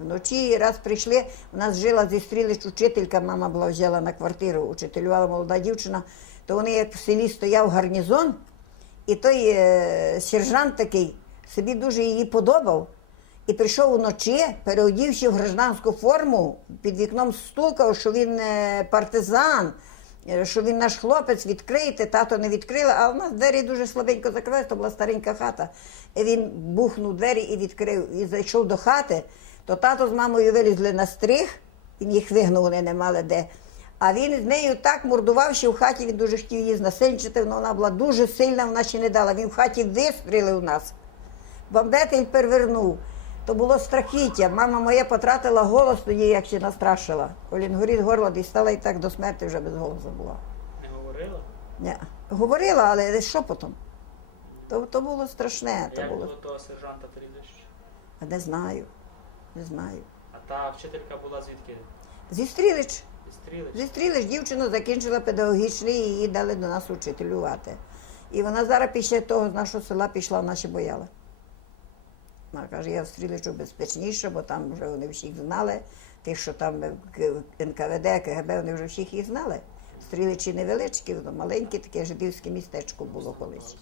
Вночі раз прийшли, у нас жила зі стрілич учителька, мама була взяла на квартиру, учителювала молода дівчина, то вони як в селі стояв гарнізон, і той е, сержант такий собі дуже її подобав. І прийшов уночі, переодівши в гражданську форму, під вікном стукав, що він е, партизан, що він наш хлопець, відкрийте, тато не відкрила, а у нас двері дуже слабенько закрилися, то була старенька хата. І він бухнув двері і відкрив, і зайшов до хати, то тато з мамою вилізли на стриг, він їх вигнув, вони не мали де. А він з нею так мордував, що в хаті він дуже хотів її знасильчити, але вона була дуже сильна, вона ще не дала. Він в хаті вистрілив нас. Бомбетель перевернув. То було страхіття. Мама моя потратила голос тоді, як ще настрашила. Колін горіт горло дістала і так до смерті вже без голосу була. Не говорила? Ні. Говорила, але шепотом. То, то було страшне. То Як було. того сержанта прізвище? А не знаю. Не знаю. А та вчителька була звідки? Зі стрілич. Зі Стрілич? Дівчину закінчила педагогічний і її дали до нас учителювати. І вона зараз після того з нашого села пішла в наші бояла. Вона каже, я в стріличу безпечніше, бо там вже вони всіх знали. Тих, що там НКВД, КГБ, вони вже всіх їх знали. Стріличі невеличкі, воно маленьке, таке жидівське містечко було колись.